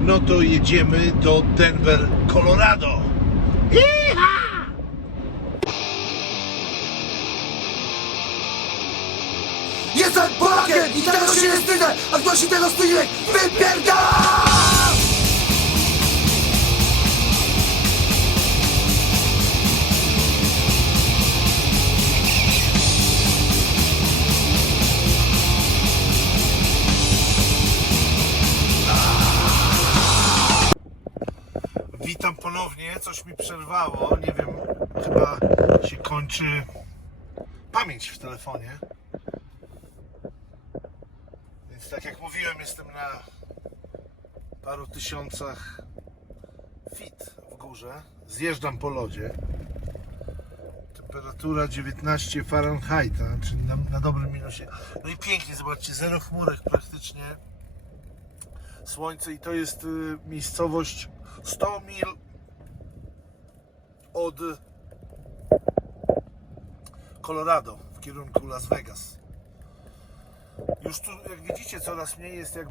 No to jedziemy do Denver, Colorado. Jestem Polakiem i tego się nie wstydzę, a kto się tego wstydzi, wypierdala! Coś mi przerwało, nie wiem, chyba się kończy pamięć w telefonie. Więc tak jak mówiłem, jestem na paru tysiącach fit w górze. Zjeżdżam po lodzie. Temperatura 19 Fahrenheita, czyli na, na dobrym minusie. No i pięknie, zobaczcie, zero chmurek praktycznie. Słońce i to jest y, miejscowość 100 mil od Colorado w kierunku Las Vegas. Już tu, jak widzicie, coraz mniej jest jak.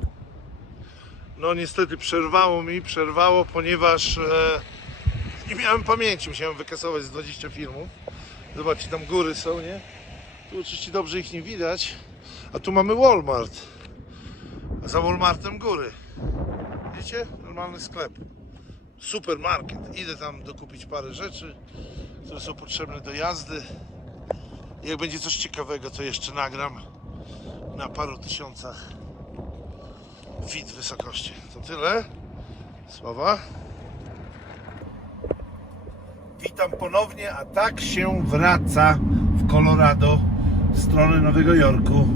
No niestety przerwało mi, przerwało, ponieważ e, nie miałem pamięci, musiałem wykasować z 20 filmów. Zobaczcie, tam góry są, nie? Tu oczywiście dobrze ich nie widać, a tu mamy Walmart. A za Walmartem góry. Widzicie? Normalny sklep. Supermarket. Idę tam dokupić parę rzeczy, które są potrzebne do jazdy. Jak będzie coś ciekawego, to jeszcze nagram na paru tysiącach fit wysokości. To tyle. Sława. Witam ponownie, a tak się wraca w Colorado w stronę Nowego Jorku.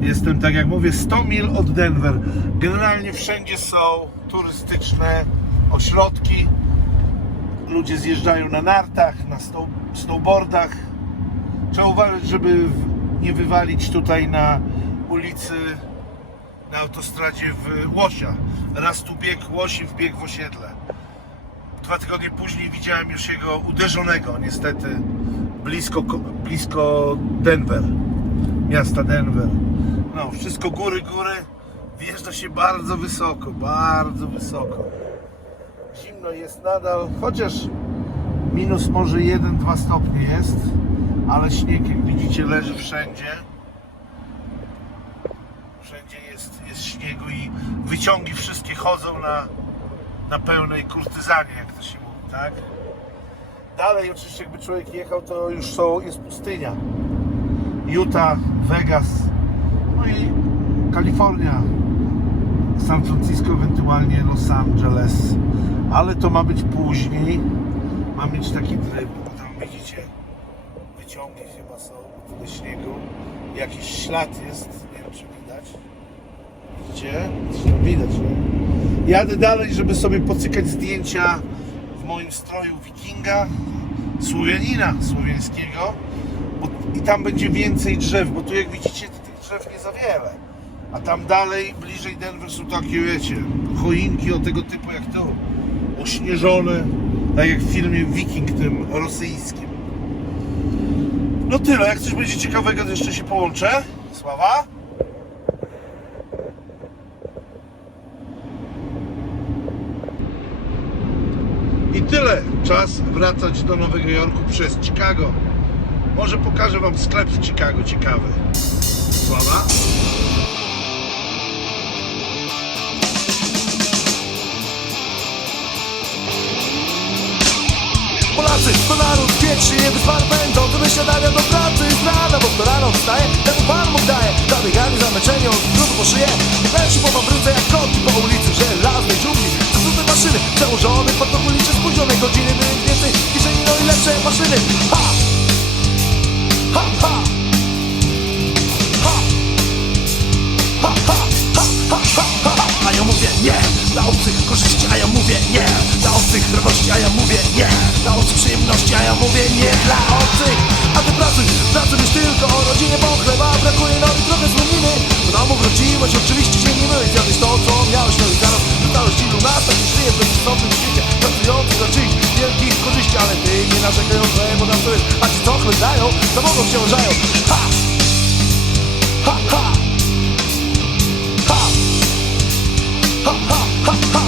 Jestem, tak jak mówię, 100 mil od Denver. Generalnie wszędzie są turystyczne ośrodki. Ludzie zjeżdżają na nartach, na snow, snowboardach. Trzeba uważać, żeby nie wywalić tutaj na ulicy, na autostradzie w Łosia. Raz tu biegł Łosi, wbiegł w osiedle. Dwa tygodnie później widziałem już jego uderzonego, niestety, blisko, blisko Denver miasta Denver. No, wszystko góry, góry. Wjeżdża się bardzo wysoko, bardzo wysoko. Zimno jest nadal, chociaż minus może 1-2 stopnie jest, ale śnieg, jak widzicie, leży wszędzie. Wszędzie jest, jest śniegu i wyciągi wszystkie chodzą na, na pełnej kurtyzanie, jak to się mówi, tak? Dalej oczywiście jakby człowiek jechał, to już są, jest pustynia. Utah, Vegas, no i Kalifornia, San Francisco, ewentualnie Los Angeles, ale to ma być później. Ma mieć taki tryb, tam widzicie, wyciągi chyba są, tyle śniegu, jakiś ślad jest, nie wiem czy widać. Widzicie? Widać, nie? Jadę dalej, żeby sobie pocykać zdjęcia w moim stroju wikinga, Słowianina słowiańskiego bo, i tam będzie więcej drzew, bo tu jak widzicie tych drzew nie za wiele. A tam dalej, bliżej Denver są takie, wiecie, choinki o tego typu jak tu, ośnieżone, tak jak w filmie Wiking tym rosyjskim. No tyle, jak coś będzie ciekawego, to jeszcze się połączę. Sława? I tyle. Czas wracać do Nowego Jorku przez Chicago. Może pokażę Wam sklep w Chicago ciekawy. Sława? To naród pierwszy, nie wyspany będą To do śniadania do pracy. Z rana, bo kto rano wstaje Temu Pan Bóg daje, zabiegani, zamęczeni od trudu po szyję. Lepszy po fabryce jak koty po ulicy Żelaznej dżungli, zasute maszyny Przełożony protokulicze, spóźnione godziny Były więcej kieszeni, no i lepsze maszyny Dla radości, a ja mówię nie. Dla obcych przyjemności, a ja mówię nie. Dla obcych A ty pracy, pracy myśl tylko o rodzinie Bo chleba brakuje, no i trochę słoniny W domu wróciłeś, oczywiście się nie myłeś Zjadłeś to, co miałeś, no i zaraz Zostałeś ilu nas, tak żyje w bezsensownym świecie. Pracujący za czyichś wielkich korzyści Ale ty nie narzekają, że bogatujesz A ci co chlebdają, to mogą się łażają Ha! Ha, ha! Ha! Ha, ha, ha, obcych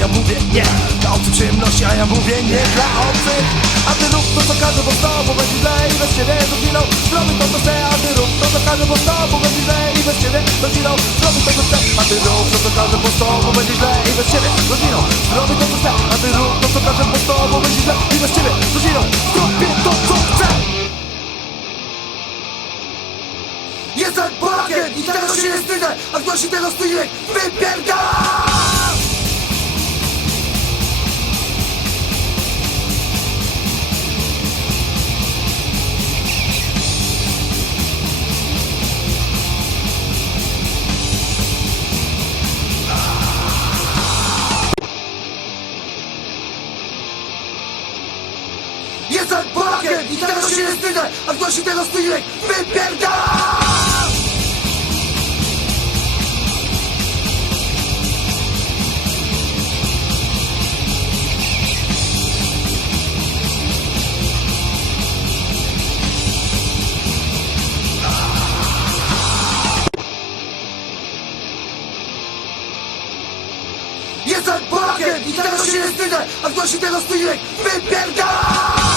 ja mówię nie. Dla obcych przyjemności, a ja mówię nie. Dla obcych A ty rób to co każe, bo z tobą będzie źle i bez ciebie to zginą Zrobię to co chcę, a ty rób to co każe, bo z tobą będzie źle i bez ciebie to zginą Zrobię to co chcę, a ty rób to co każe, bo z tobą będzie źle i bez ciebie to zginą Zrobię to co chcę, a ty rób to co każe, bo z tobą będzie źle i bez ciebie to zginą Zrobię to co chcę. Jestem Polakiem i tego się nie wstydzę, a kto się tego wstydzi, wypierdala! Jestem Polakiem i tego się nie wstydzę, a kto się tego wstydzi, wypierdala! Jestem Polakiem i tego się nie wstydzę, a kto się tego wstydzi, wypierdala!